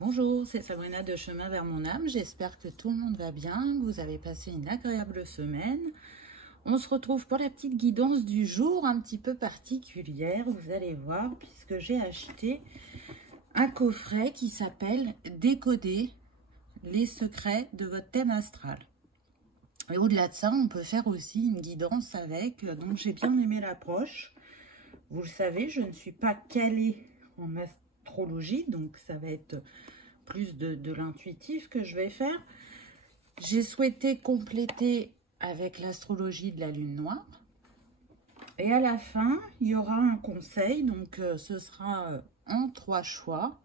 Bonjour, c'est Sabrina de Chemin vers mon âme. J'espère que tout le monde va bien, que vous avez passé une agréable semaine. On se retrouve pour la petite guidance du jour, un petit peu particulière, vous allez voir, puisque j'ai acheté un coffret qui s'appelle « Décoder les secrets de votre thème astral ». Et au-delà de ça, on peut faire aussi une guidance avec, donc j'ai bien aimé l'approche. Vous le savez, je ne suis pas calée en astrologie, donc ça va être plus de l'intuitif que je vais faire. J'ai souhaité compléter avec l'astrologie de la lune noire. Et à la fin, il y aura un conseil, donc ce sera en 3 choix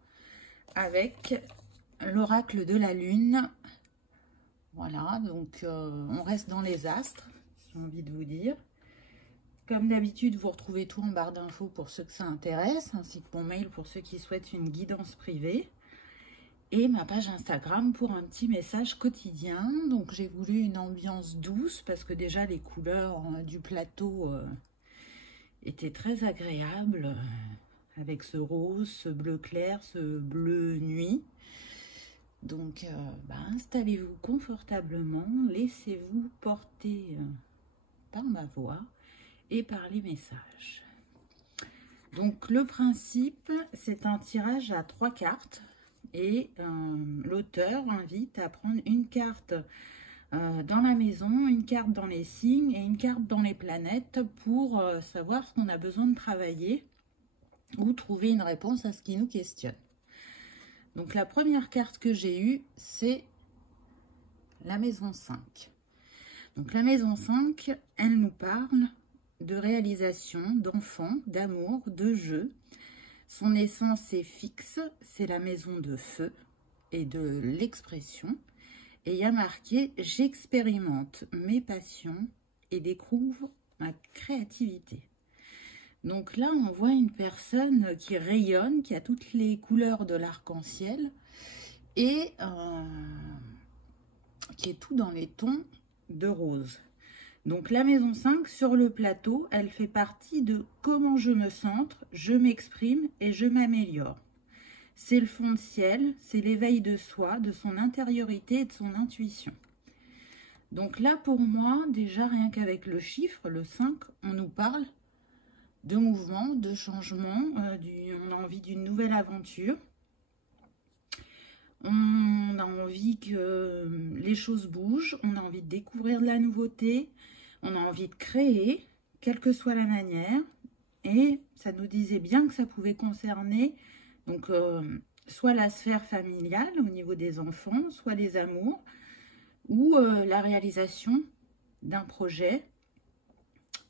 avec l'oracle de la lune. Voilà, donc on reste dans les astres, j'ai envie de vous dire. Comme d'habitude, vous retrouvez tout en barre d'infos pour ceux que ça intéresse, ainsi que mon mail pour ceux qui souhaitent une guidance privée. Et ma page Instagram pour un petit message quotidien. Donc j'ai voulu une ambiance douce parce que déjà les couleurs du plateau étaient très agréables. Avec ce rose, ce bleu clair, ce bleu nuit. Donc installez-vous confortablement, laissez-vous porter par ma voix et par les messages. Donc le principe, c'est un tirage à 3 cartes. Et l'auteur invite à prendre une carte dans la maison, une carte dans les signes et une carte dans les planètes pour savoir ce qu'on a besoin de travailler ou trouver une réponse à ce qui nous questionne. Donc la première carte que j'ai eue, c'est la maison 5. Donc la maison 5, elle nous parle de réalisation, d'enfants, d'amour, de jeu. Son essence est fixe, c'est la maison de feu et de l'expression. Et il y a marqué « J'expérimente mes passions et découvre ma créativité ». Donc là, on voit une personne qui rayonne, qui a toutes les couleurs de l'arc-en-ciel et qui est tout dans les tons de rose. Donc la maison 5 sur le plateau, elle fait partie de comment je me centre, je m'exprime et je m'améliore. C'est le fond de ciel, c'est l'éveil de soi, de son intériorité et de son intuition. Donc là pour moi, déjà rien qu'avec le chiffre, le 5, on nous parle de mouvement, de changement, on a envie d'une nouvelle aventure. On a envie que les choses bougent, on a envie de découvrir de la nouveauté, on a envie de créer, quelle que soit la manière. Et ça nous disait bien que ça pouvait concerner donc, soit la sphère familiale au niveau des enfants, soit les amours, ou la réalisation d'un projet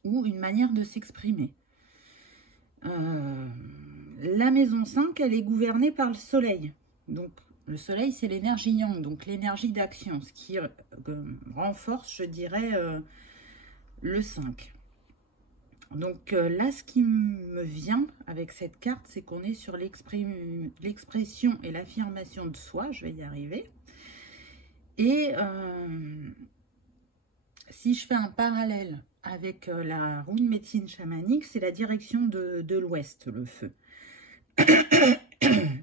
ou une manière de s'exprimer. La maison 5, elle est gouvernée par le soleil. Donc, le soleil, c'est l'énergie yang, donc l'énergie d'action, ce qui renforce, je dirais, le 5. Donc là, ce qui me vient avec cette carte, c'est qu'on est sur l'expression et l'affirmation de soi, je vais y arriver. Et si je fais un parallèle avec la rune médecine chamanique, c'est la direction de l'ouest, le feu.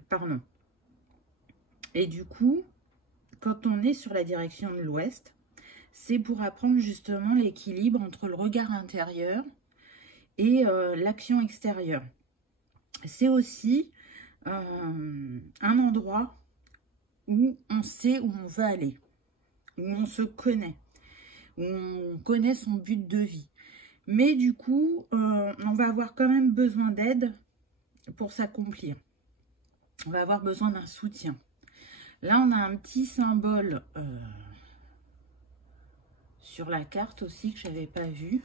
Pardon. Et du coup, quand on est sur la direction de l'ouest, c'est pour apprendre justement l'équilibre entre le regard intérieur et l'action extérieure. C'est aussi un endroit où on sait où on veut aller, où on se connaît, où on connaît son but de vie. Mais du coup, on va avoir quand même besoin d'aide pour s'accomplir. On va avoir besoin d'un soutien. Là, on a un petit symbole sur la carte aussi que je n'avais pas vu.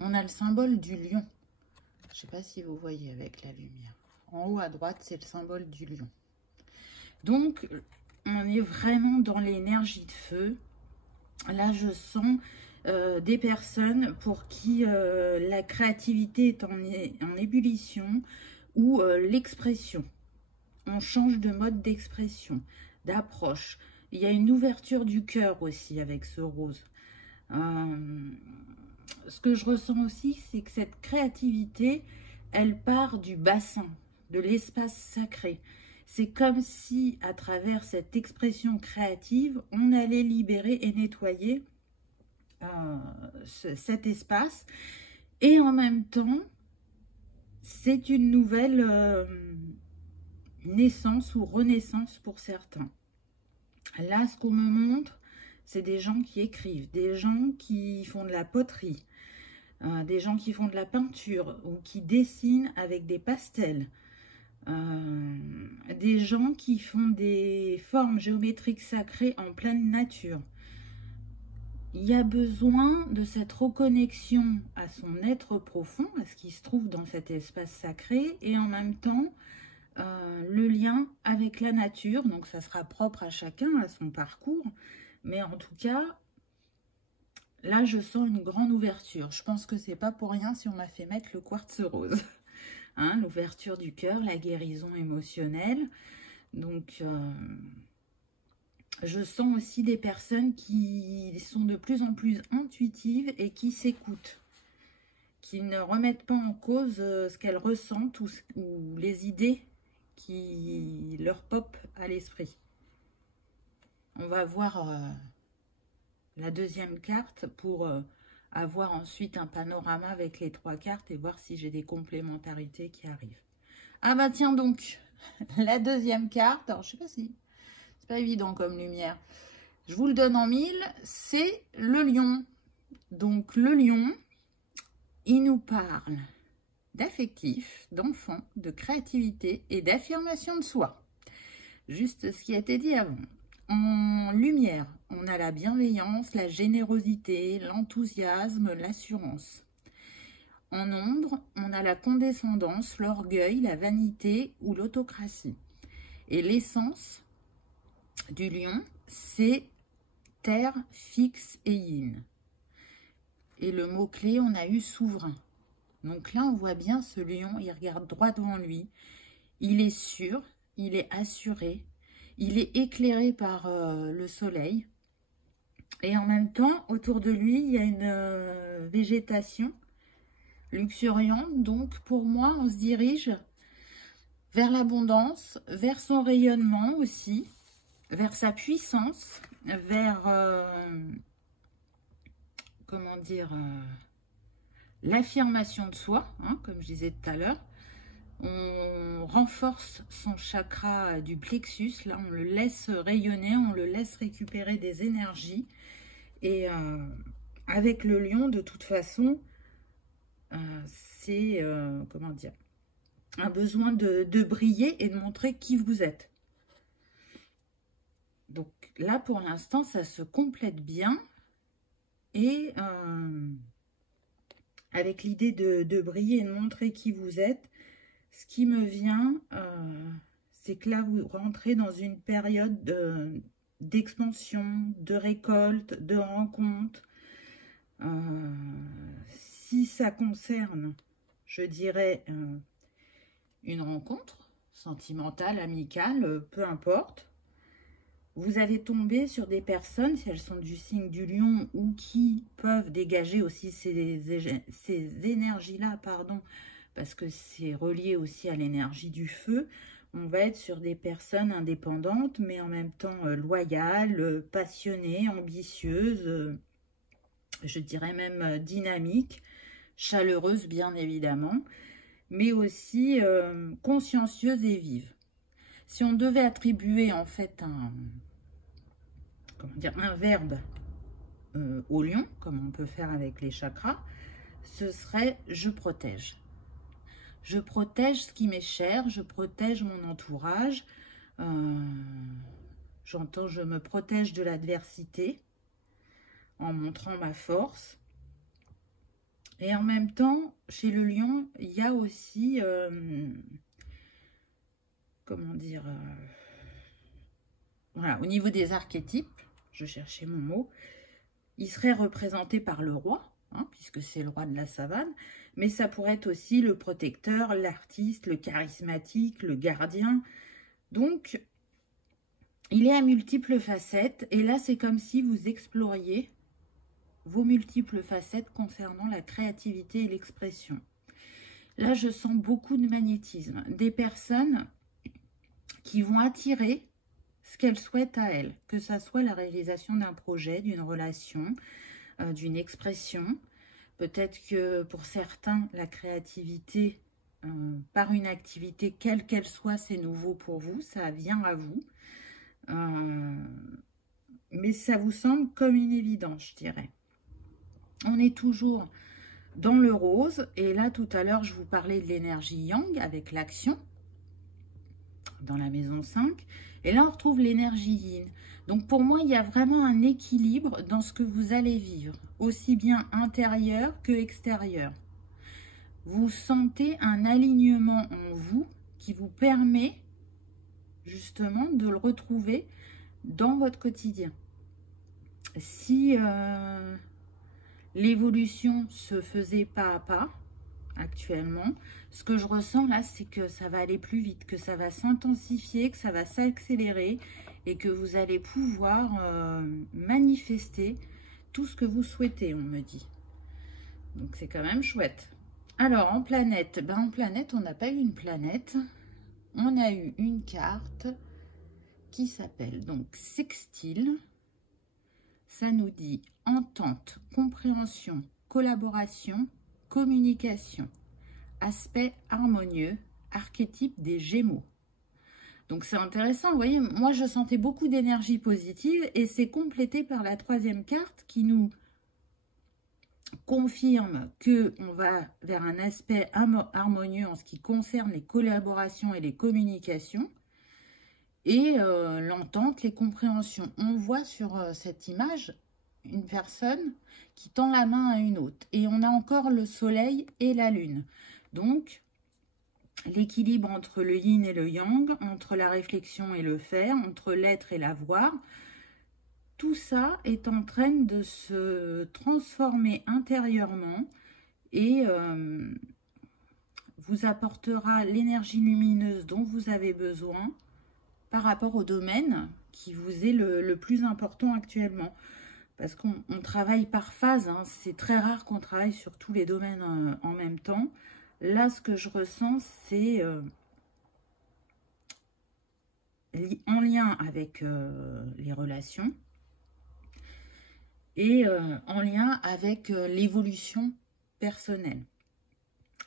On a le symbole du lion. Je ne sais pas si vous voyez avec la lumière. En haut à droite, c'est le symbole du lion. Donc, on est vraiment dans l'énergie de feu. Là, je sens des personnes pour qui la créativité est en ébullition ou l'expression. On change de mode d'expression, d'approche. Il y a une ouverture du cœur aussi avec ce rose. Ce que je ressens aussi, c'est que cette créativité, elle part du bassin, de l'espace sacré. C'est comme si, à travers cette expression créative, on allait libérer et nettoyer cet espace. Et en même temps, c'est une nouvelle naissance ou renaissance pour certains. Là, ce qu'on me montre, c'est des gens qui écrivent, des gens qui font de la poterie, des gens qui font de la peinture ou qui dessinent avec des pastels, des gens qui font des formes géométriques sacrées en pleine nature. Il y a besoin de cette reconnexion à son être profond, à ce qui se trouve dans cet espace sacré, et en même temps, le lien avec la nature. Donc ça sera propre à chacun, à son parcours, mais en tout cas, là je sens une grande ouverture. Je pense que c'est pas pour rien si on m'a fait mettre le quartz rose. Hein, l'ouverture du cœur, la guérison émotionnelle. Donc je sens aussi des personnes qui sont de plus en plus intuitives et qui s'écoutent, qui ne remettent pas en cause ce qu'elles ressentent ou les idées qui leur pop à l'esprit. On va voir la deuxième carte pour avoir ensuite un panorama avec les 3 cartes et voir si j'ai des complémentarités qui arrivent. Ah bah tiens donc, la deuxième carte, alors je sais pas si c'est pas évident comme lumière, je vous le donne en 1000, c'est le lion. Donc le lion, il nous parle d'affectif, d'enfant, de créativité et d'affirmation de soi. Juste ce qui a été dit avant. En lumière, on a la bienveillance, la générosité, l'enthousiasme, l'assurance. En ombre, on a la condescendance, l'orgueil, la vanité ou l'autocratie. Et l'essence du lion, c'est terre, fixe et yin. Et le mot-clé, on a eu souverain. Donc là, on voit bien ce lion, il regarde droit devant lui. Il est sûr, il est assuré, il est éclairé par le soleil. Et en même temps, autour de lui, il y a une végétation luxuriante. Donc, pour moi, on se dirige vers l'abondance, vers son rayonnement aussi, vers sa puissance, vers, comment dire, l'affirmation de soi, hein, comme je disais tout à l'heure. On renforce son chakra du plexus, là on le laisse rayonner, on le laisse récupérer des énergies. Et avec le lion, de toute façon, c'est, comment dire, un besoin de briller et de montrer qui vous êtes. Donc là, pour l'instant, ça se complète bien. Et avec l'idée de briller et de montrer qui vous êtes, ce qui me vient, c'est que là, vous rentrez dans une période d'expansion, de récolte, de rencontre. Si ça concerne, je dirais, une rencontre sentimentale, amicale, peu importe, vous allez tomber sur des personnes, si elles sont du signe du lion ou qui peuvent dégager aussi ces énergies-là, pardon, parce que c'est relié aussi à l'énergie du feu. On va être sur des personnes indépendantes, mais en même temps loyales, passionnées, ambitieuses, je dirais même dynamiques, chaleureuses bien évidemment, mais aussi consciencieuses et vives. Si on devait attribuer en fait un verbe au lion, comme on peut faire avec les chakras, ce serait « je protège ». Je protège ce qui m'est cher, je protège mon entourage, j'entends je me protège de l'adversité en montrant ma force. Et en même temps, chez le lion, il y a aussi, comment dire, voilà, au niveau des archétypes, je cherchais mon mot, il serait représenté par le roi, hein, puisque c'est le roi de la savane, mais ça pourrait être aussi le protecteur, l'artiste, le charismatique, le gardien. Donc, il est à multiples facettes, et là, c'est comme si vous exploriez vos multiples facettes concernant la créativité et l'expression. Là, je sens beaucoup de magnétisme. Des personnes qui vont attirer ce qu'elle souhaite à elle, que ça soit la réalisation d'un projet, d'une relation, d'une expression. Peut-être que pour certains, la créativité par une activité, quelle qu'elle soit, c'est nouveau pour vous, ça vient à vous. Mais ça vous semble comme une évidence, je dirais. On est toujours dans le rose, et là, tout à l'heure, je vous parlais de l'énergie yang avec l'action, dans la maison 5, et là, on retrouve l'énergie yin. Donc, pour moi, il y a vraiment un équilibre dans ce que vous allez vivre, aussi bien intérieur que extérieur. Vous sentez un alignement en vous qui vous permet, justement, de le retrouver dans votre quotidien. Si l'évolution se faisait pas à pas, actuellement, ce que je ressens là, c'est que ça va aller plus vite, que ça va s'intensifier, que ça va s'accélérer et que vous allez pouvoir manifester tout ce que vous souhaitez, on me dit. Donc c'est quand même chouette. Alors en planète, en planète, on n'a pas eu une planète, on a eu une carte qui s'appelle donc sextile. Ça nous dit entente, compréhension, collaboration, communication, aspect harmonieux, archétype des Gémeaux. Donc c'est intéressant, vous voyez, moi je sentais beaucoup d'énergie positive et c'est complété par la troisième carte qui nous confirme qu'on va vers un aspect harmonieux en ce qui concerne les collaborations et les communications et l'entente, les compréhensions. On voit sur cette image une personne qui tend la main à une autre. Et on a encore le soleil et la lune. Donc, l'équilibre entre le yin et le yang, entre la réflexion et le faire, entre l'être et l'avoir, tout ça est en train de se transformer intérieurement et vous apportera l'énergie lumineuse dont vous avez besoin par rapport au domaine qui vous est le plus important actuellement. Parce qu'on travaille par phase, hein. C'est très rare qu'on travaille sur tous les domaines en même temps. Là, ce que je ressens, c'est en lien avec les relations et en lien avec l'évolution personnelle.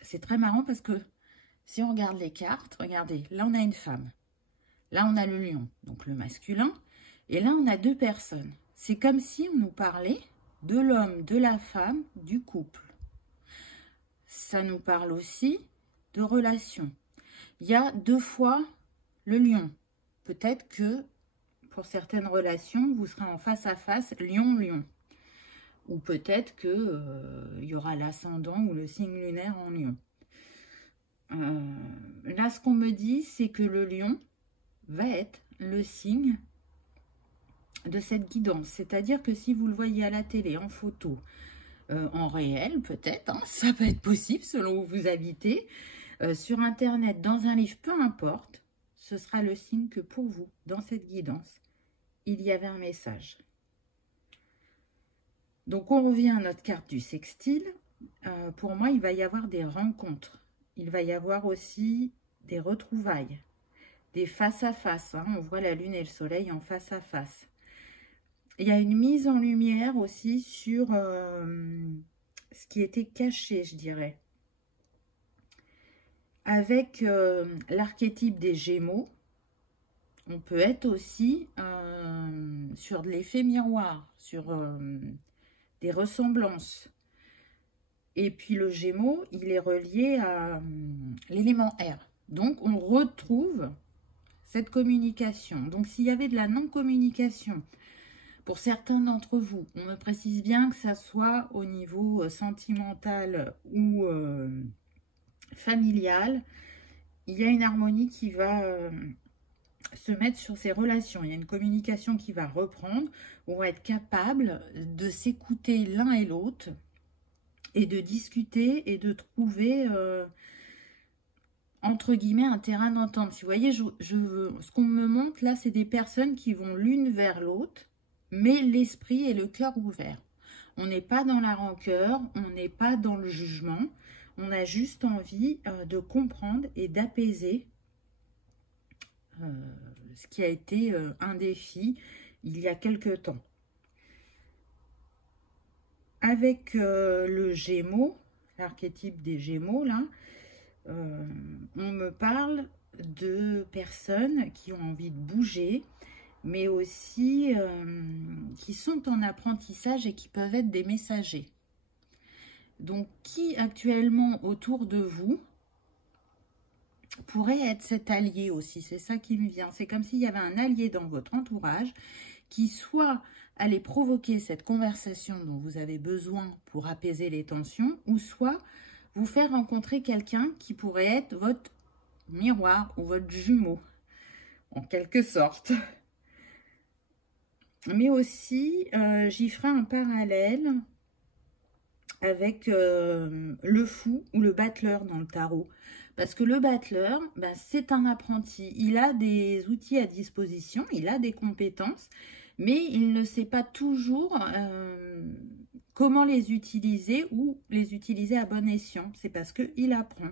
C'est très marrant parce que si on regarde les cartes, regardez, là on a une femme, là on a le lion, donc le masculin, et là on a deux personnes. C'est comme si on nous parlait de l'homme, de la femme, du couple. Ça nous parle aussi de relations. Il y a deux fois le lion. Peut-être que pour certaines relations, vous serez en face à face, lion-lion. Ou peut-être que y aura l'ascendant ou le signe lunaire en lion. Là, ce qu'on me dit, c'est que le lion va être le signe de cette guidance. C'est-à-dire que si vous le voyez à la télé, en photo, en réel peut-être, hein, ça peut être possible selon où vous habitez, sur Internet, dans un livre, peu importe, ce sera le signe que pour vous, dans cette guidance, il y avait un message. Donc on revient à notre carte du sextile. Pour moi, il va y avoir des rencontres. Il va y avoir aussi des retrouvailles, des face-à-face. Hein, on voit la lune et le soleil en face-à-face. Il y a une mise en lumière aussi sur ce qui était caché, je dirais. Avec l'archétype des Gémeaux, on peut être aussi sur de l'effet miroir, sur des ressemblances. Et puis le Gémeaux, il est relié à l'élément R. Donc on retrouve cette communication. Donc s'il y avait de la non-communication, pour certains d'entre vous, on me précise bien que ça soit au niveau sentimental ou familial, il y a une harmonie qui va se mettre sur ces relations. Il y a une communication qui va reprendre. On va être capable de s'écouter l'un et l'autre et de discuter et de trouver, entre guillemets, un terrain d'entente. Si vous voyez, ce qu'on me montre là, c'est des personnes qui vont l'une vers l'autre, mais l'esprit et le cœur ouverts. On n'est pas dans la rancœur, on n'est pas dans le jugement. On a juste envie de comprendre et d'apaiser ce qui a été un défi il y a quelque temps. Avec le Gémeaux, l'archétype des Gémeaux, là, on me parle de personnes qui ont envie de bouger, mais aussi qui sont en apprentissage et qui peuvent être des messagers. Donc, qui actuellement autour de vous pourrait être cet allié aussi? C'est ça qui me vient. C'est comme s'il y avait un allié dans votre entourage qui soit allait provoquer cette conversation dont vous avez besoin pour apaiser les tensions, ou soit vous faire rencontrer quelqu'un qui pourrait être votre miroir ou votre jumeau, en quelque sorte. Mais aussi, j'y ferai un parallèle avec le fou ou le battleur dans le tarot. Parce que le battleur, ben, c'est un apprenti. Il a des outils à disposition, il a des compétences, mais il ne sait pas toujours comment les utiliser ou les utiliser à bon escient. C'est parce qu'il apprend.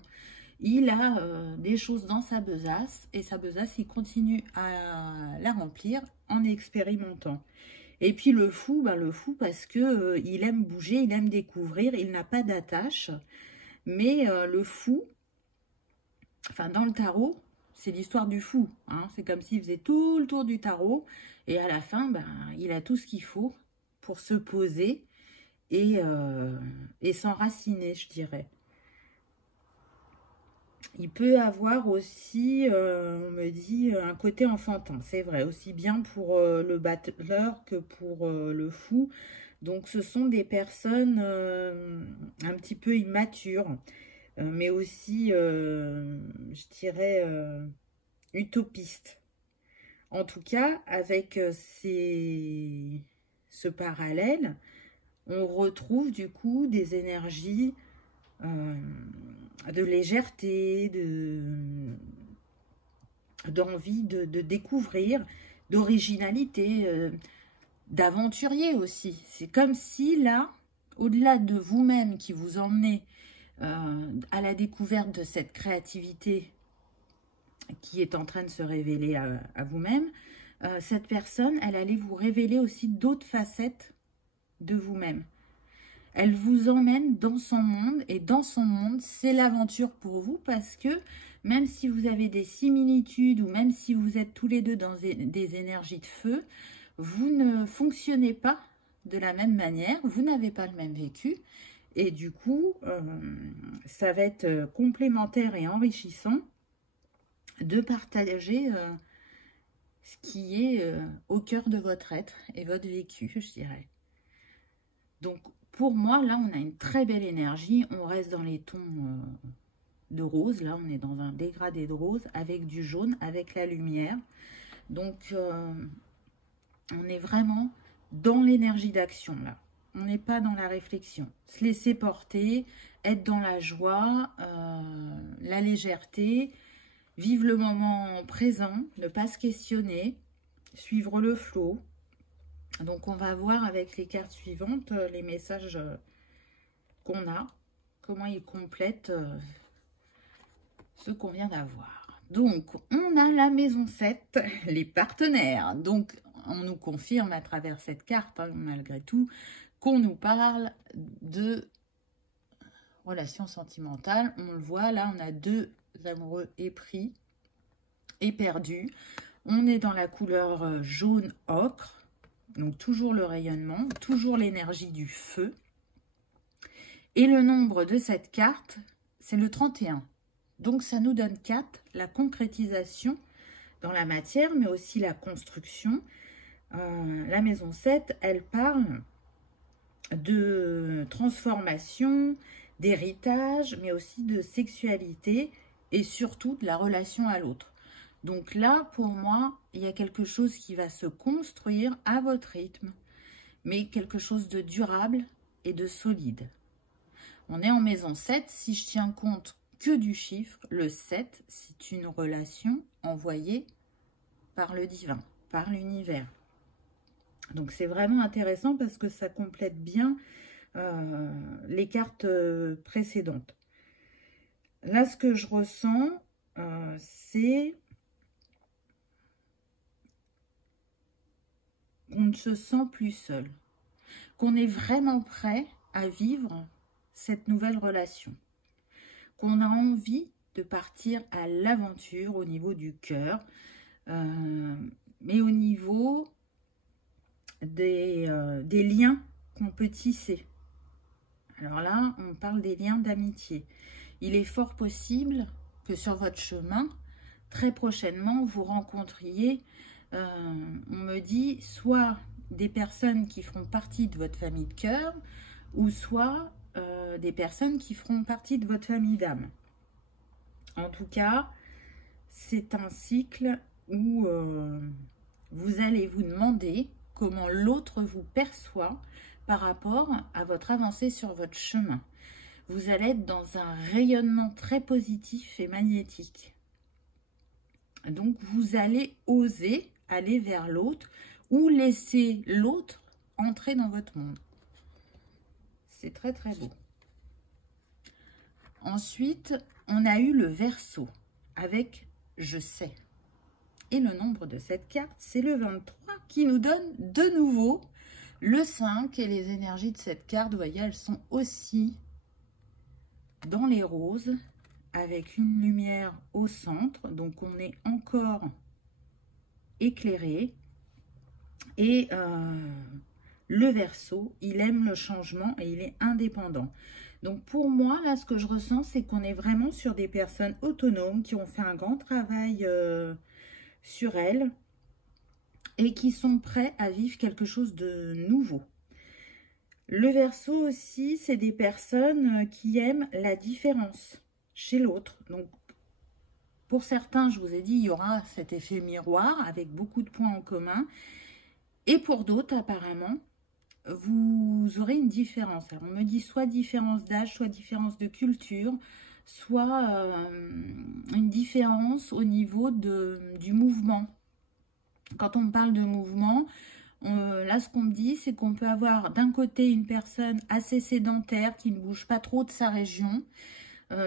Il a des choses dans sa besace et sa besace, il continue à la remplir en expérimentant. Et puis le fou parce que il aime bouger, il aime découvrir, il n'a pas d'attache. Mais le fou, enfin dans le tarot, c'est l'histoire du fou. Hein. C'est comme s'il faisait tout le tour du tarot et à la fin, ben, il a tout ce qu'il faut pour se poser et s'enraciner, je dirais. Il peut avoir aussi, on me dit, un côté enfantin. C'est vrai, aussi bien pour le battleur que pour le fou. Donc, ce sont des personnes un petit peu immatures, mais aussi, je dirais, utopistes. En tout cas, avec ce parallèle, on retrouve du coup des énergies de légèreté, d'envie de découvrir, d'originalité, d'aventurier aussi. C'est comme si là, au-delà de vous-même qui vous emmenez à la découverte de cette créativité qui est en train de se révéler à vous-même, cette personne, elle allait vous révéler aussi d'autres facettes de vous-même. Elle vous emmène dans son monde et dans son monde, c'est l'aventure pour vous parce que même si vous avez des similitudes ou même si vous êtes tous les deux dans des énergies de feu, vous ne fonctionnez pas de la même manière, vous n'avez pas le même vécu et du coup, ça va être complémentaire et enrichissant de partager ce qui est au cœur de votre être et votre vécu, je dirais. Donc, pour moi, là, on a une très belle énergie. On reste dans les tons de rose. Là, on est dans un dégradé de rose avec du jaune, avec la lumière. Donc, on est vraiment dans l'énergie d'action, là. On n'est pas dans la réflexion. Se laisser porter, être dans la joie, la légèreté, vivre le moment présent, ne pas se questionner, suivre le flot. Donc, on va voir avec les cartes suivantes les messages qu'on a, comment ils complètent ce qu'on vient d'avoir. Donc, on a la maison 7, les partenaires. Donc, on nous confirme à travers cette carte, hein, malgré tout, qu'on nous parle de relations sentimentales. On le voit, là, on a deux amoureux épris et perdus. On est dans la couleur jaune ocre. Donc, toujours le rayonnement, toujours l'énergie du feu. Et le nombre de cette carte, c'est le 31. Donc, ça nous donne 4, la concrétisation dans la matière, mais aussi la construction. La maison 7, elle parle de transformation, d'héritage, mais aussi de sexualité et surtout de la relation à l'autre. Donc là, pour moi, il y a quelque chose qui va se construire à votre rythme, mais quelque chose de durable et de solide. On est en maison 7. Si je tiens compte que du chiffre, le 7, c'est une relation envoyée par le divin, par l'univers. Donc, c'est vraiment intéressant parce que ça complète bien les cartes précédentes. Là, ce que je ressens, c'est ne se sent plus seul, qu'on est vraiment prêt à vivre cette nouvelle relation, qu'on a envie de partir à l'aventure au niveau du cœur, mais au niveau des liens qu'on peut tisser. Alors là, on parle des liens d'amitié. Il est fort possible que sur votre chemin, très prochainement, vous rencontriez, on me dit, soit des personnes qui feront partie de votre famille de cœur, ou soit des personnes qui feront partie de votre famille d'âme. En tout cas, c'est un cycle où vous allez vous demander comment l'autre vous perçoit par rapport à votre avancée sur votre chemin. Vous allez être dans un rayonnement très positif et magnétique. Donc, vous allez oser aller vers l'autre ou laisser l'autre entrer dans votre monde. C'est très, très beau. Ensuite, on a eu le Verseau avec « Je sais ». Et le nombre de cette carte, c'est le 23 qui nous donne de nouveau le 5. Et les énergies de cette carte, vous voyez, elles sont aussi dans les roses avec une lumière au centre. Donc, on est encore éclairé. Et le Verseau, il aime le changement et il est indépendant. Donc, pour moi, là, ce que je ressens, c'est qu'on est vraiment sur des personnes autonomes qui ont fait un grand travail sur elles et qui sont prêts à vivre quelque chose de nouveau. Le Verseau aussi, c'est des personnes qui aiment la différence chez l'autre. Donc, pour certains, je vous ai dit, il y aura cet effet miroir avec beaucoup de points en commun. Et pour d'autres, apparemment, vous aurez une différence. Alors, on me dit soit différence d'âge, soit différence de culture, soit une différence au niveau du mouvement. Quand on parle de mouvement, là, ce qu'on me dit, c'est qu'on peut avoir d'un côté une personne assez sédentaire qui ne bouge pas trop de sa région,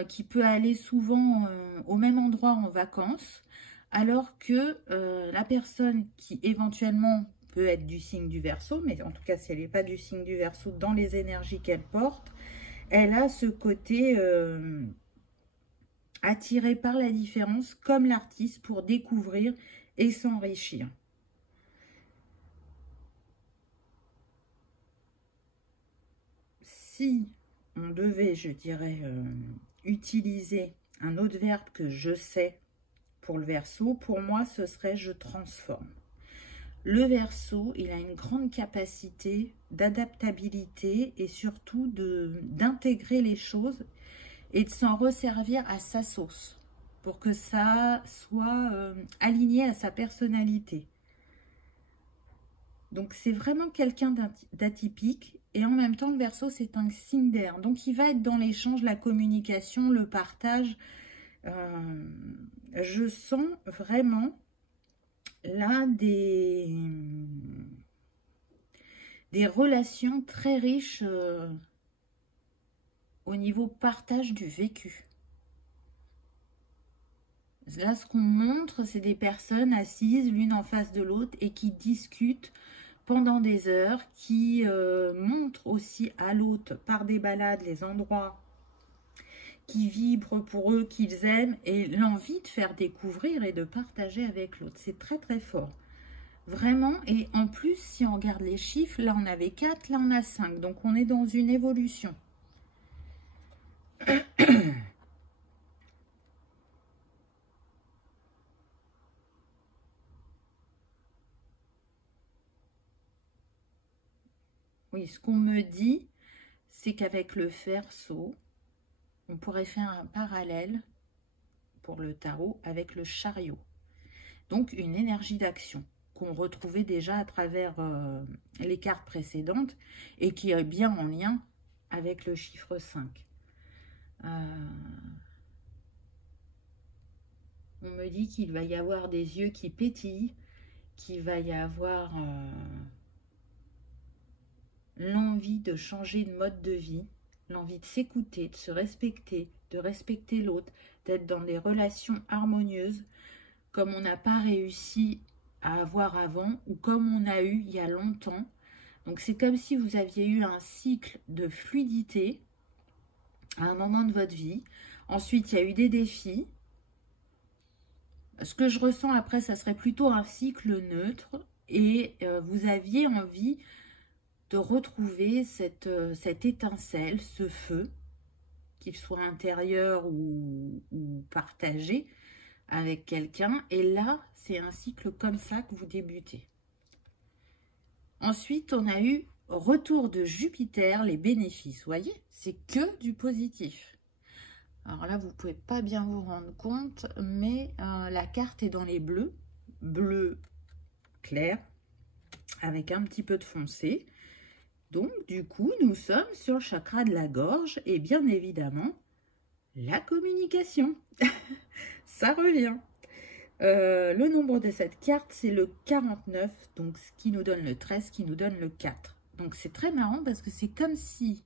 qui peut aller souvent au même endroit en vacances, alors que la personne qui éventuellement peut être du signe du Verseau, mais en tout cas si elle n'est pas du signe du Verseau, dans les énergies qu'elle porte, elle a ce côté attiré par la différence comme l'artiste pour découvrir et s'enrichir. Si on devait, je dirais, utiliser un autre verbe que je sais pour le Verseau, pour moi ce serait je transforme. Le Verseau, il a une grande capacité d'adaptabilité et surtout d'intégrer les choses et de s'en resservir à sa sauce pour que ça soit aligné à sa personnalité. Donc, c'est vraiment quelqu'un d'atypique et en même temps, le Verseau, c'est un signe d'air. Donc, il va être dans l'échange, la communication, le partage. Je sens vraiment là des relations très riches au niveau partage du vécu. Là, ce qu'on montre, c'est des personnes assises l'une en face de l'autre et qui discutent pendant des heures, qui montrent aussi à l'autre par des balades les endroits qui vibrent pour eux, qu'ils aiment, et l'envie de faire découvrir et de partager avec l'autre. C'est très très fort. Vraiment, et en plus, si on regarde les chiffres, là on avait 4, là on a 5. Donc on est dans une évolution. Oui, ce qu'on me dit, c'est qu'avec le Verseau, on pourrait faire un parallèle pour le tarot avec le chariot. Donc une énergie d'action qu'on retrouvait déjà à travers les cartes précédentes et qui est bien en lien avec le chiffre 5. On me dit qu'il va y avoir des yeux qui pétillent, qu'il va y avoir l'envie de changer de mode de vie, l'envie de s'écouter, de se respecter, de respecter l'autre, d'être dans des relations harmonieuses. Comme on n'a pas réussi à avoir avant ou comme on a eu il y a longtemps. Donc c'est comme si vous aviez eu un cycle de fluidité à un moment de votre vie. Ensuite, il y a eu des défis. Ce que je ressens après, ça serait plutôt un cycle neutre. Et vous aviez envie de retrouver cette étincelle, ce feu, qu'il soit intérieur ou partagé avec quelqu'un. Et là, c'est un cycle comme ça que vous débutez. Ensuite, on a eu retour de Jupiter, les bénéfices. Vous voyez, c'est que du positif. Alors là, vous ne pouvez pas bien vous rendre compte, mais la carte est dans les bleus, bleu clair, avec un petit peu de foncé. Donc, du coup, nous sommes sur le chakra de la gorge et bien évidemment, la communication. Ça revient. Le nombre de cette carte, c'est le 49, donc ce qui nous donne le 13, qui nous donne le 4. Donc, c'est très marrant parce que c'est comme si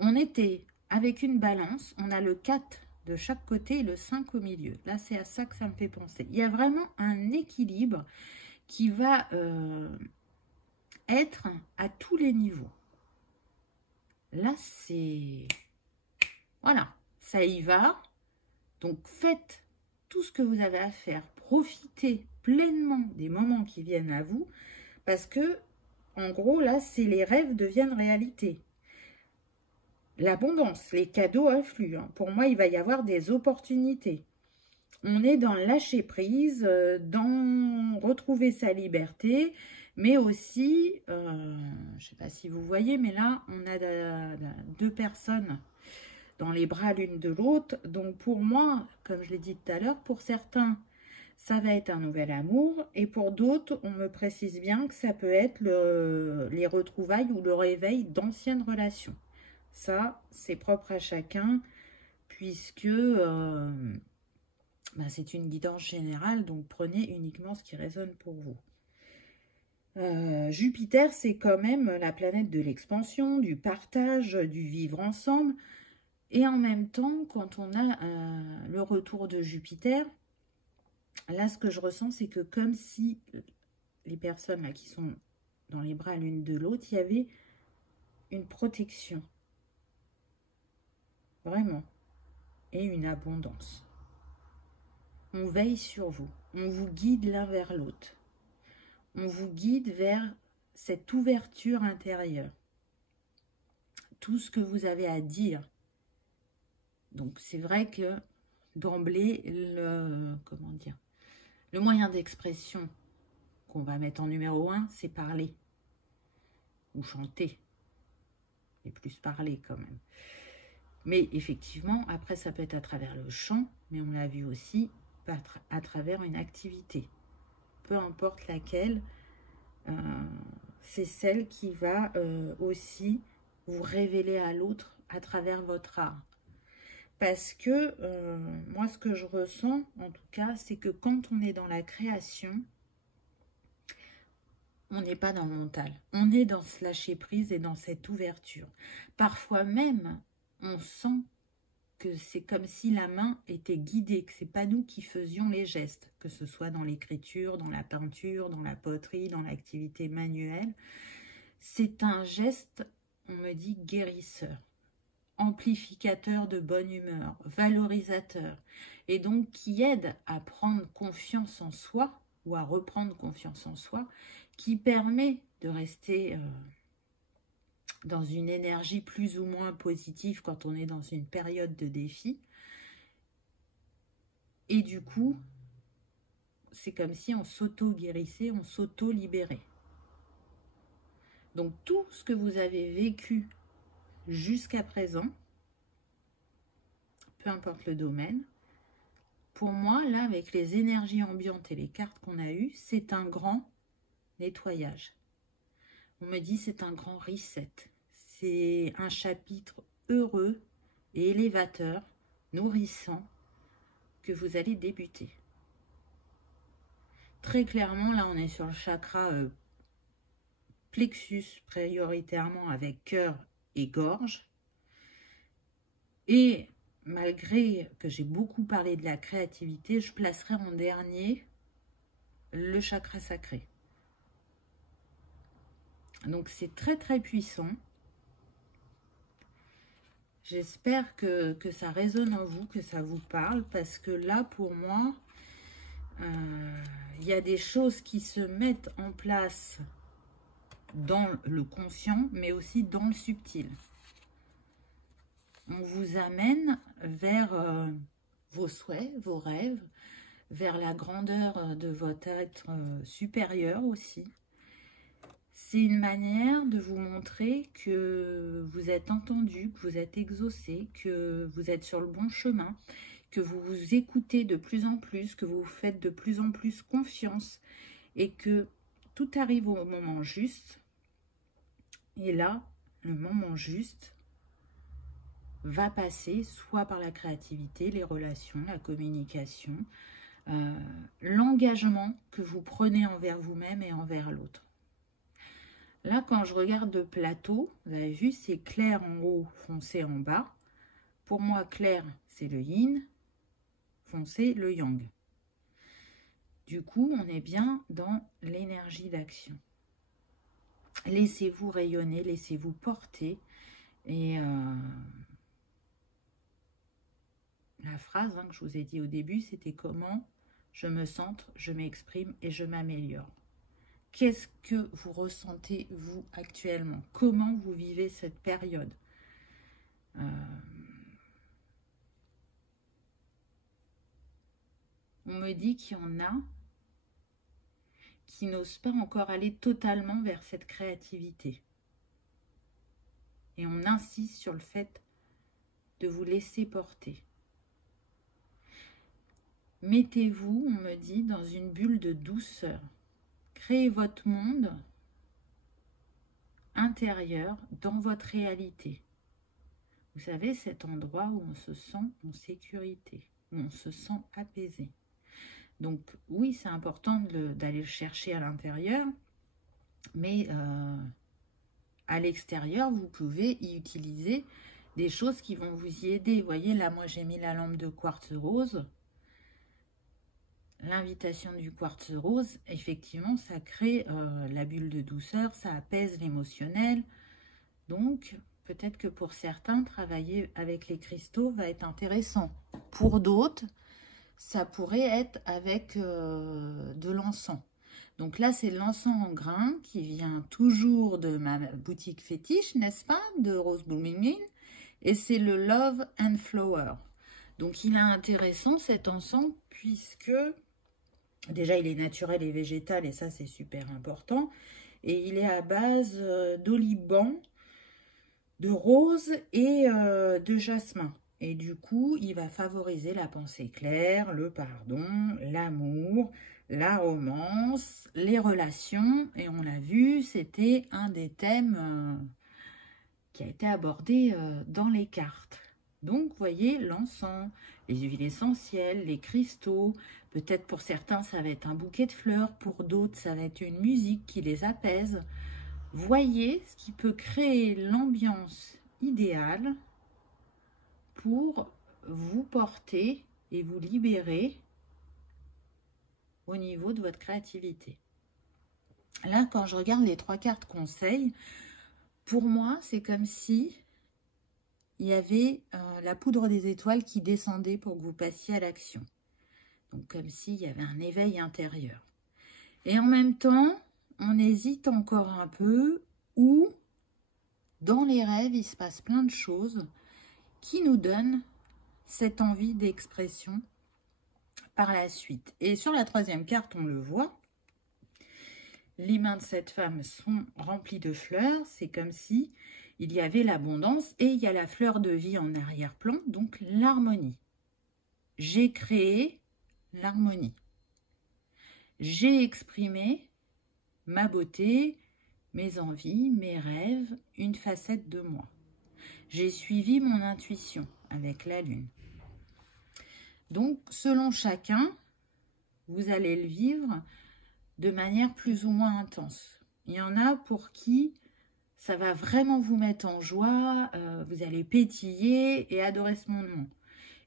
on était avec une balance, on a le 4 de chaque côté et le 5 au milieu. Là, c'est à ça que ça me fait penser. Il y a vraiment un équilibre qui va être à tous les niveaux. Là, c'est... Voilà, ça y va. Donc, faites tout ce que vous avez à faire. Profitez pleinement des moments qui viennent à vous. Parce que, en gros, là, c'est les rêves deviennent réalité. L'abondance, les cadeaux affluent. Hein. Pour moi, il va y avoir des opportunités. On est dans le lâcher prise, dans retrouver sa liberté, mais aussi, je ne sais pas si vous voyez, mais là, on a deux personnes dans les bras l'une de l'autre. Donc pour moi, comme je l'ai dit tout à l'heure, pour certains, ça va être un nouvel amour. Et pour d'autres, on me précise bien que ça peut être les retrouvailles ou le réveil d'anciennes relations. Ça, c'est propre à chacun, puisque c'est une guidance générale, donc prenez uniquement ce qui résonne pour vous. Jupiter, c'est quand même la planète de l'expansion, du partage, du vivre ensemble. Et en même temps, quand on a le retour de Jupiter, là, ce que je ressens, c'est que comme si les personnes là, qui sont dans les bras l'une de l'autre, il y avait une protection. Vraiment. Et une abondance. On veille sur vous. On vous guide l'un vers l'autre. On vous guide vers cette ouverture intérieure. Tout ce que vous avez à dire. Donc, c'est vrai que d'emblée, le moyen d'expression qu'on va mettre en numéro 1, c'est parler. Ou chanter. Et plus parler quand même. Mais effectivement, après, ça peut être à travers le chant, mais on l'a vu aussi à travers une activité. Peu importe laquelle, c'est celle qui va aussi vous révéler à l'autre à travers votre art. Parce que moi, ce que je ressens, en tout cas, c'est que quand on est dans la création, on n'est pas dans le mental. On est dans ce lâcher-prise et dans cette ouverture. Parfois même, on sent que c'est comme si la main était guidée, que ce n'est pas nous qui faisions les gestes, que ce soit dans l'écriture, dans la peinture, dans la poterie, dans l'activité manuelle. C'est un geste, on me dit, guérisseur, amplificateur de bonne humeur, valorisateur, et donc qui aide à prendre confiance en soi, ou à reprendre confiance en soi, qui permet de rester dans une énergie plus ou moins positive quand on est dans une période de défi. Et du coup, c'est comme si on s'auto-guérissait, on s'auto-libérait. Donc tout ce que vous avez vécu jusqu'à présent, peu importe le domaine, pour moi, là, avec les énergies ambiantes et les cartes qu'on a eues, c'est un grand nettoyage. On me dit c'est un grand reset. C'est un chapitre heureux et élévateur, nourrissant, que vous allez débuter. Très clairement, là, on est sur le chakra plexus, prioritairement avec cœur et gorge. Et malgré que j'ai beaucoup parlé de la créativité, je placerai en dernier le chakra sacré. Donc c'est très très puissant. J'espère que ça résonne en vous, que ça vous parle, parce que là pour moi, il y a des choses qui se mettent en place dans le conscient, mais aussi dans le subtil. On vous amène vers vos souhaits, vos rêves, vers la grandeur de votre être supérieur aussi. C'est une manière de vous montrer que vous êtes entendu, que vous êtes exaucé, que vous êtes sur le bon chemin, que vous vous écoutez de plus en plus, que vous vous faites de plus en plus confiance et que tout arrive au moment juste. Et là, le moment juste va passer soit par la créativité, les relations, la communication, l'engagement que vous prenez envers vous-même et envers l'autre. Là, quand je regarde le plateau, vous avez vu, c'est clair en haut, foncé en bas. Pour moi, clair, c'est le yin, foncé, le yang. Du coup, on est bien dans l'énergie d'action. Laissez-vous rayonner, laissez-vous porter. Et la phrase que je vous ai dit au début, c'était comment je me centre, je m'exprime et je m'améliore. Qu'est-ce que vous ressentez, vous, actuellement? Comment vous vivez cette période? On me dit qu'il y en a qui n'osent pas encore aller totalement vers cette créativité. Et on insiste sur le fait de vous laisser porter. Mettez-vous, on me dit, dans une bulle de douceur. Créez votre monde intérieur dans votre réalité. Vous savez, cet endroit où on se sent en sécurité, où on se sent apaisé. Donc oui, c'est important d'aller le chercher à l'intérieur, mais à l'extérieur, vous pouvez y utiliser des choses qui vont vous y aider. Vous voyez, là, moi, j'ai mis la lampe de quartz rose. L'invitation du quartz rose, effectivement, ça crée la bulle de douceur, ça apaise l'émotionnel. Donc, peut-être que pour certains, travailler avec les cristaux va être intéressant. Pour d'autres, ça pourrait être avec de l'encens. Donc là, c'est l'encens en grains qui vient toujours de ma boutique fétiche, n'est-ce pas, de Rose Blooming. Et c'est le Love and Flower. Donc, il est intéressant cet encens puisque... Déjà, il est naturel et végétal et ça, c'est super important. Et il est à base d'oliban, de rose et de jasmin. Et du coup, il va favoriser la pensée claire, le pardon, l'amour, la romance, les relations. Et on l'a vu, c'était un des thèmes qui a été abordé dans les cartes. Donc, vous voyez, l'encens, les huiles essentielles, les cristaux. Peut-être pour certains, ça va être un bouquet de fleurs. Pour d'autres, ça va être une musique qui les apaise. Voyez ce qui peut créer l'ambiance idéale pour vous porter et vous libérer au niveau de votre créativité. Là, quand je regarde les 3 cartes conseils, pour moi, c'est comme si il y avait la poudre des étoiles qui descendait pour que vous passiez à l'action. Donc, comme s'il y avait un éveil intérieur. Et en même temps, on hésite encore un peu ou dans les rêves, il se passe plein de choses qui nous donnent cette envie d'expression par la suite. Et sur la 3e carte, on le voit, les mains de cette femme sont remplies de fleurs. C'est comme si il y avait l'abondance et il y a la fleur de vie en arrière-plan, donc l'harmonie. J'ai créé l'harmonie. J'ai exprimé ma beauté, mes envies, mes rêves, une facette de moi. J'ai suivi mon intuition avec la lune. Donc, selon chacun, vous allez le vivre de manière plus ou moins intense. Il y en a pour qui ça va vraiment vous mettre en joie, vous allez pétiller et adorer ce moment.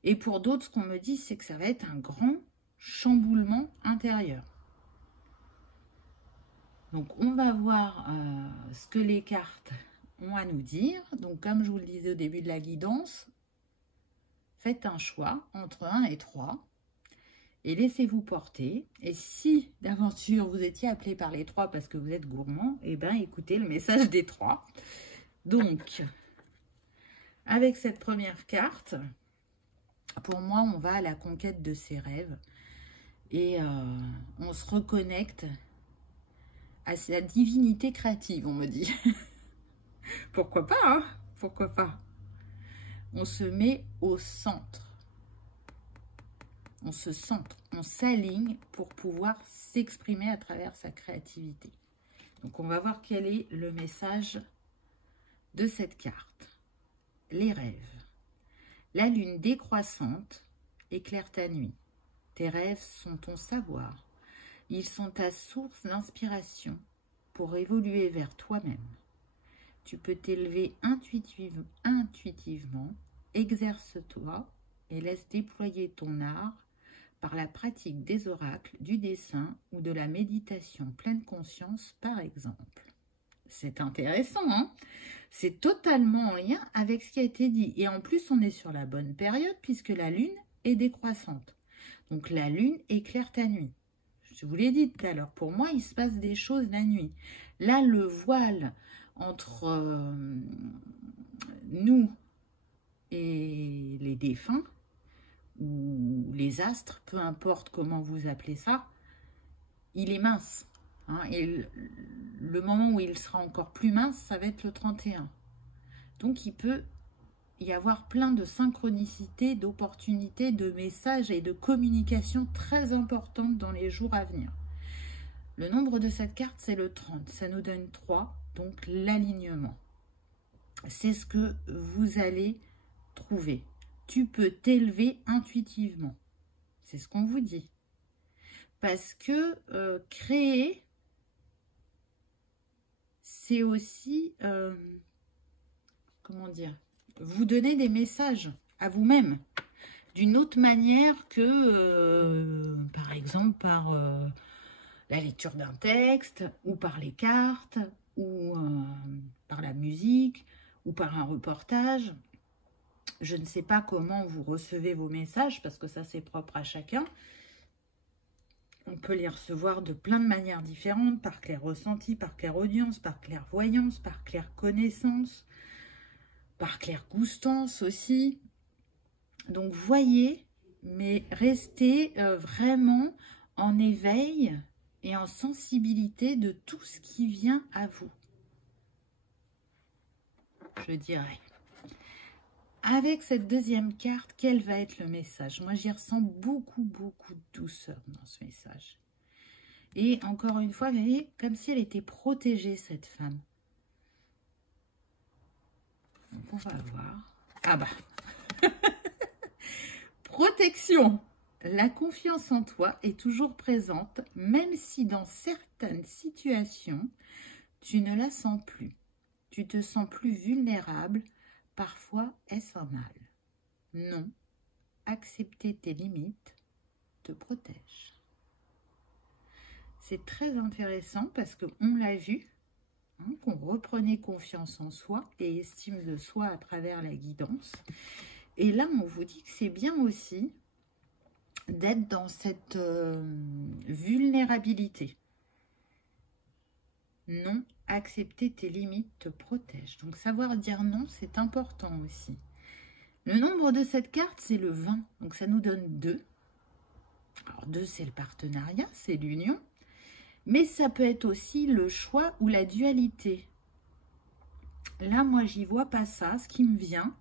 Et pour d'autres, ce qu'on me dit, c'est que ça va être un grand chamboulement intérieur. Donc, on va voir ce que les cartes ont à nous dire. Donc, comme je vous le disais au début de la guidance, faites un choix entre 1 et 3 et laissez-vous porter. Et si d'aventure vous étiez appelé par les 3 parce que vous êtes gourmand, eh bien, écoutez le message des 3. Donc, avec cette première carte, pour moi, on va à la conquête de ses rêves et on se reconnecte à sa divinité créative, on me dit. Pourquoi pas, hein? Pourquoi pas? On se met au centre. On se centre, on s'aligne pour pouvoir s'exprimer à travers sa créativité. Donc, on va voir quel est le message de cette carte. Les rêves. La lune décroissante éclaire ta nuit. Tes rêves sont ton savoir. Ils sont ta source d'inspiration pour évoluer vers toi-même. Tu peux t'élever intuitivement, exerce-toi et laisse déployer ton art par la pratique des oracles, du dessin ou de la méditation pleine conscience, par exemple. C'est intéressant, hein? C'est totalement en lien avec ce qui a été dit. Et en plus, on est sur la bonne période puisque la lune est décroissante. Donc, la lune éclaire ta nuit. Je vous l'ai dit tout à l'heure, pour moi, il se passe des choses la nuit. Là, le voile entre nous et les défunts, ou les astres, peu importe comment vous appelez ça, il est mince. Hein, et le moment où il sera encore plus mince, ça va être le 31. Donc, il peut y avoir plein de synchronicités, d'opportunités, de messages et de communications très importantes dans les jours à venir. Le nombre de cette carte, c'est le 30. Ça nous donne 3, donc l'alignement. C'est ce que vous allez trouver. Tu peux t'élever intuitivement. C'est ce qu'on vous dit. Parce que créer, c'est aussi, comment dire, vous donner des messages à vous-même. D'une autre manière que, par exemple, par la lecture d'un texte, ou par les cartes, ou par la musique, ou par un reportage. Je ne sais pas comment vous recevez vos messages, parce que ça, c'est propre à chacun. On peut les recevoir de plein de manières différentes, par clair ressenti, par clair audience, par clairvoyance, par clair connaissance, par clair goustance aussi. Donc, voyez, mais restez vraiment en éveil et en sensibilité de tout ce qui vient à vous, je dirais. Avec cette deuxième carte, quel va être le message? Moi, j'y ressens beaucoup, beaucoup de douceur dans ce message. Et encore une fois, vous voyez, comme si elle était protégée, cette femme. Donc, on va voir. Ah bah protection. La confiance en toi est toujours présente, même si dans certaines situations, tu ne la sens plus. Tu te sens plus vulnérable. Parfois, est-ce un mal? Non. Accepter tes limites te protège. C'est très intéressant parce qu'on l'a vu, hein, qu'on reprenait confiance en soi et estime de soi à travers la guidance. Et là, on vous dit que c'est bien aussi d'être dans cette vulnérabilité. Non, accepter tes limites te protège. Donc, savoir dire non, c'est important aussi. Le nombre de cette carte, c'est le 20. Donc, ça nous donne 2. Alors, 2, c'est le partenariat, c'est l'union. Mais ça peut être aussi le choix ou la dualité. Là, moi, j'y vois pas ça. Ce qui me vient,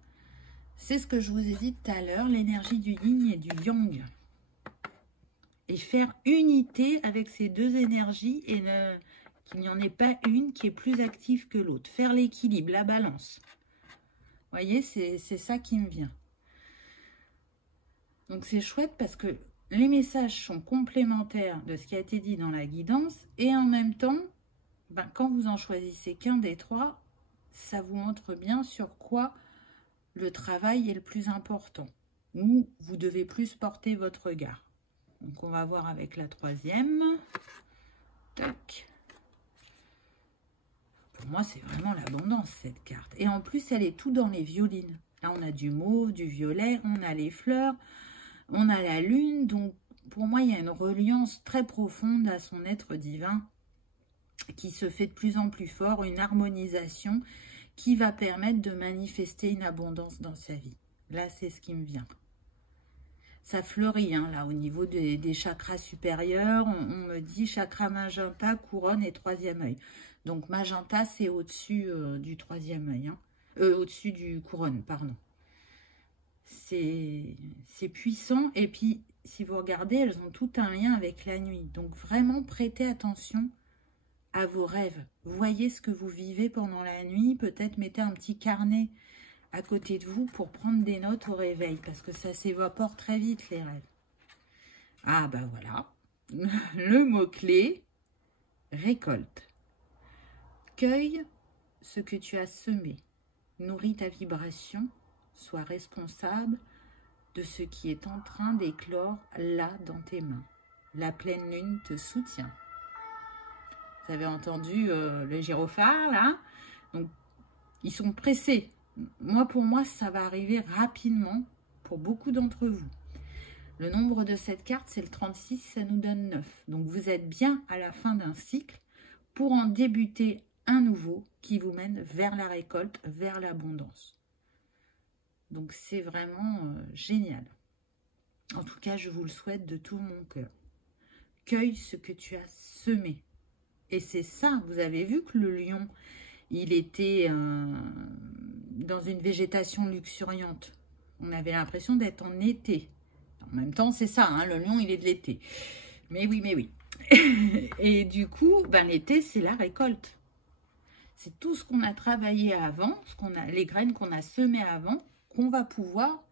c'est ce que je vous ai dit tout à l'heure, l'énergie du yin et du yang. Et faire unité avec ces deux énergies et qu'il n'y en ait pas une qui est plus active que l'autre. Faire l'équilibre, la balance. Vous voyez, c'est ça qui me vient. Donc, c'est chouette parce que les messages sont complémentaires de ce qui a été dit dans la guidance. Et en même temps, ben, quand vous en choisissez qu'un des 3, ça vous montre bien sur quoi le travail est le plus important. Où vous devez plus porter votre regard. Donc, on va voir avec la 3e. Tac. pour moi, c'est vraiment l'abondance, cette carte. Et en plus, elle est tout dans les violines. Là, on a du mauve, du violet, on a les fleurs, on a la lune. Donc, pour moi, il y a une reliance très profonde à son être divin qui se fait de plus en plus fort, une harmonisation qui va permettre de manifester une abondance dans sa vie. Là, c'est ce qui me vient. Ça fleurit, hein, là, au niveau des chakras supérieurs. On me dit chakra magenta, couronne et troisième œil. Donc, magenta, c'est au-dessus du troisième œil. Hein. Au-dessus du couronne, pardon. C'est puissant. Et puis, si vous regardez, elles ont tout un lien avec la nuit. Donc, vraiment, prêtez attention à vos rêves. Voyez ce que vous vivez pendant la nuit. Peut-être mettez un petit carnet à côté de vous pour prendre des notes au réveil, parce que ça s'évapore très vite, les rêves. Ah, bah voilà. Le mot-clé, récolte. Cueille ce que tu as semé. Nourris ta vibration. Sois responsable de ce qui est en train d'éclore là dans tes mains. La pleine lune te soutient. Vous avez entendu le gyrophare, là? Donc, ils sont pressés. Pour moi, ça va arriver rapidement pour beaucoup d'entre vous. Le nombre de cette carte, c'est le 36, ça nous donne 9. Donc, vous êtes bien à la fin d'un cycle pour en débuter un nouveau qui vous mène vers la récolte, vers l'abondance. Donc, c'est vraiment génial. En tout cas, je vous le souhaite de tout mon cœur. Cueille ce que tu as semé. Et c'est ça, vous avez vu que le lion, il était dans une végétation luxuriante. On avait l'impression d'être en été. En même temps, c'est ça, hein, le lion, il est de l'été. Mais oui, mais oui. Et du coup, ben, l'été, c'est la récolte. C'est tout ce qu'on a travaillé avant, les graines qu'on a semées avant, qu'on va pouvoir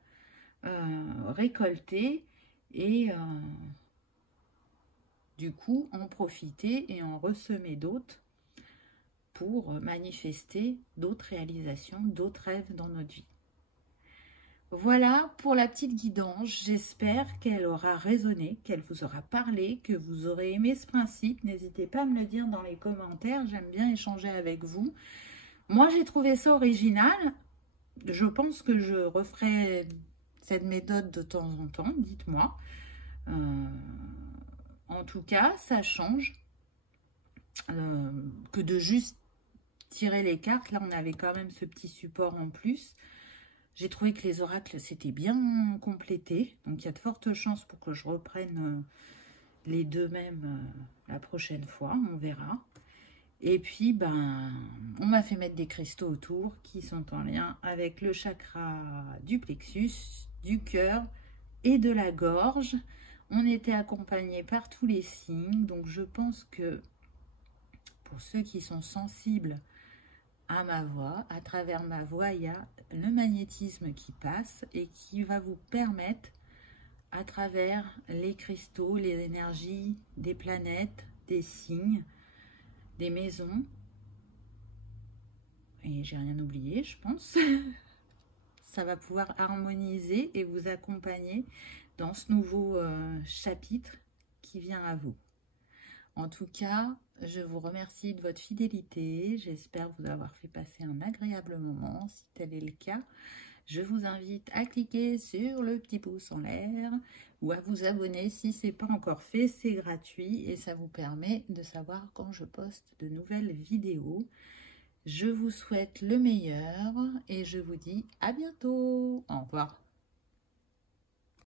récolter et du coup en profiter et en ressemer d'autres pour manifester d'autres réalisations, d'autres rêves dans notre vie. Voilà pour la petite guidance. J'espère qu'elle aura résonné, qu'elle vous aura parlé, que vous aurez aimé ce principe. N'hésitez pas à me le dire dans les commentaires. J'aime bien échanger avec vous. Moi, j'ai trouvé ça original. Je pense que je referai cette méthode de temps en temps. Dites-moi. En tout cas, ça change que de juste tirer les cartes. Là, on avait quand même ce petit support en plus. J'ai trouvé que les oracles, c'était bien complété. Donc, il y a de fortes chances pour que je reprenne les deux mêmes la prochaine fois. On verra. Et puis, ben, on m'a fait mettre des cristaux autour qui sont en lien avec le chakra du plexus, du cœur et de la gorge. On était accompagné par tous les signes. Donc, je pense que pour ceux qui sont sensibles à ma voix, à travers ma voix, il y a le magnétisme qui passe et qui va vous permettre, à travers les cristaux, les énergies des planètes, des signes, des maisons, et j'ai rien oublié, je pense, ça va pouvoir harmoniser et vous accompagner dans ce nouveau chapitre qui vient à vous. En tout cas, je vous remercie de votre fidélité. J'espère vous avoir fait passer un agréable moment. Si tel est le cas, je vous invite à cliquer sur le petit pouce en l'air ou à vous abonner si ce n'est pas encore fait. C'est gratuit et ça vous permet de savoir quand je poste de nouvelles vidéos. Je vous souhaite le meilleur et je vous dis à bientôt. Au revoir.